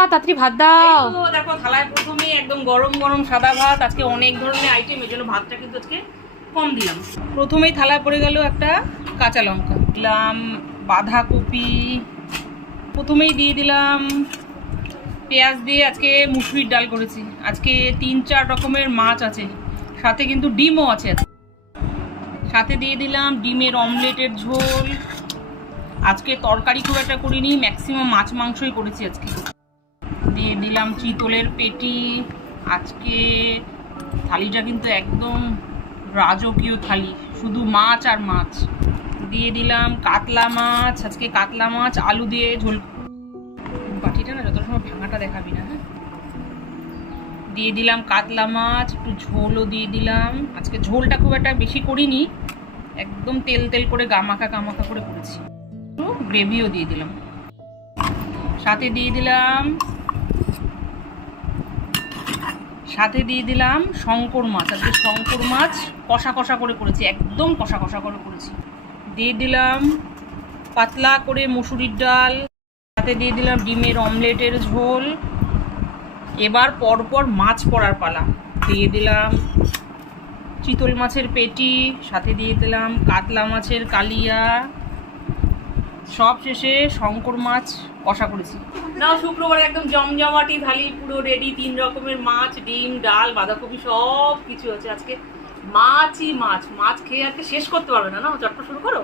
তাড়াতাড়ি ভাত দাও। দেখো থালায় প্রথমে একদম গরম গরম সাদা ভাত, আজকে অনেক ধরনের আইটেম, এর জন্য ভাতটা কিন্তু আজকে কম দিলাম। প্রথমেই থালায় পড়ে গেল একটা কাঁচা লঙ্কা, দিলাম বাঁধাকপি, প্রথমেই দিয়ে দিলাম পেঁয়াজ দিয়ে আজকে মুসুরির ডাল করেছি। আজকে 3-4 রকমের মাছ আছে, সাথে কিন্তু ডিমও আছে। সাথে দিয়ে দিলাম ডিমের অমলেটের ঝোল। আজকে তরকারি খুব একটা করিনি, ম্যাক্সিমাম মাছ মাংসই করেছি আজকে। দিয়ে দিলাম চিতলের পেটি। আজকে থালিটা কিন্তু একদম রাজকীয় থালি, শুধু মাছ আর মাছ। দিয়ে দিলাম কাতলা মাছ, আজকে কাতলা মাছ আলু দিয়ে ঝোল। বাটিটা না যত সময় ভাঙাটা দেখাবি না, হ্যাঁ। দিয়ে দিলাম কাতলা মাছ, একটু ঝোলও দিয়ে দিলাম। আজকে ঝোলটা খুব একটা বেশি করিনি, একদম তেল তেল করে গামাখা গামাখা করে করেছি। একটু গ্রেভিও দিয়ে দিলাম। সাথে দিয়ে দিলাম শঙ্কর মাছ। আজকে শঙ্কর মাছ কষা কষা করে করেছি, একদম কষা কষা করে করেছি। দিয়ে দিলাম পাতলা করে মুসুরির ডাল, সাথে দিয়ে দিলাম ডিমের অমলেটের ঝোল। এবার পরপর মাছ পড়ার পালা। দিয়ে দিলাম চিতল মাছের পেটি, সাথে দিয়ে দিলাম কাতলা মাছের কালিয়া, সব শেষে শঙ্কর মাছ কষা করেছি। নাও শুক্রবার একদম জমজমাটি থালি পুরো রেডি। 3 রকমের মাছ, ডিম, ডাল, বাঁধাকপি সব কিছু আছে। আজকে মাছই মাছ, মাছ খেয়ে আজকে শেষ করতে পারবে না, না চটপট শুরু করো।